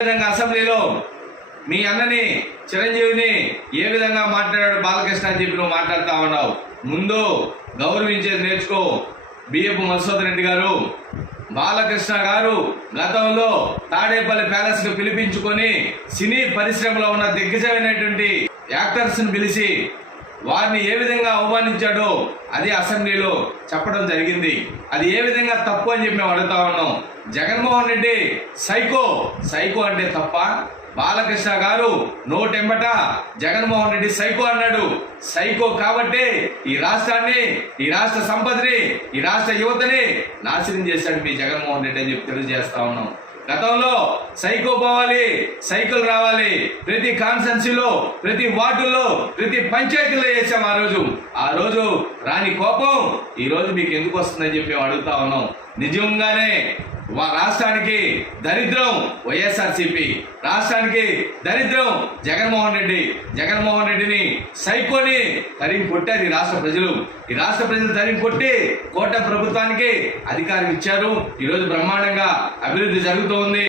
విధంగా అసెంబ్లీలో మీ అన్నని చిరంజీవిని ఏ విధంగా మాట్లాడాడు బాలకృష్ణ అని చెప్పి నువ్వు మాట్లాడుతా ఉన్నావు? ముందు గౌరవించేది నేర్చుకో. బిఎఫ్ మధుసూదన్ రెడ్డి గారు బాలకృష్ణ గారు గతంలో తాడేపల్లి ప్యాలెస్కు పిలిపించుకొని సినీ పరిశ్రమలో ఉన్న దిగ్గజమైనటువంటి యాక్టర్స్ని పిలిచి వారిని ఏ విధంగా అవమానించాడో అది అసెంబ్లీలో చెప్పడం జరిగింది. అది ఏ విధంగా తప్పు అని చెప్పి మేము అడుగుతా ఉన్నాం. జగన్మోహన్ రెడ్డి సైకో. సైకో అంటే తప్ప బాలకృష్ణ గారు నోటెంబట జగన్మోహన్ రెడ్డి సైకో అన్నాడు. సైకో కాబట్టి ఈ రాష్ట్రాన్ని ఈ రాష్ట్ర సంపదని ఈ రాష్ట్ర యువతని నాశనం చేశాడు మీ జగన్మోహన్ రెడ్డి అని చెప్పి తెలియజేస్తా ఉన్నాం. గతంలో సైకో పోవాలి సైకిల్ రావాలి. ప్రతి కాన్స్టెన్సీలో ప్రతి వార్డుల్లో ప్రతి పంచాయతీలో చేసాం ఆ రోజు. ఆ రోజు రాని కోపం ఈ రోజు మీకు ఎందుకు వస్తుందని చెప్పి మేము అడుగుతా ఉన్నాం. నిజంగానే రాష్ట్రానికి దరిద్రం వైఎస్ఆర్సిపి. రాష్ట్రానికి దరిద్రం జగన్మోహన్ రెడ్డి. జగన్మోహన్ రెడ్డిని సైకోని తరిమి కొట్టారు ఈ రాష్ట్ర ప్రజలు. ఈ రాష్ట్ర ప్రజలు తరిమి కొట్టి కోట ప్రభుత్వానికి అధికారం ఇచ్చారు. ఈరోజు బ్రహ్మాండంగా అభివృద్ధి జరుగుతోంది.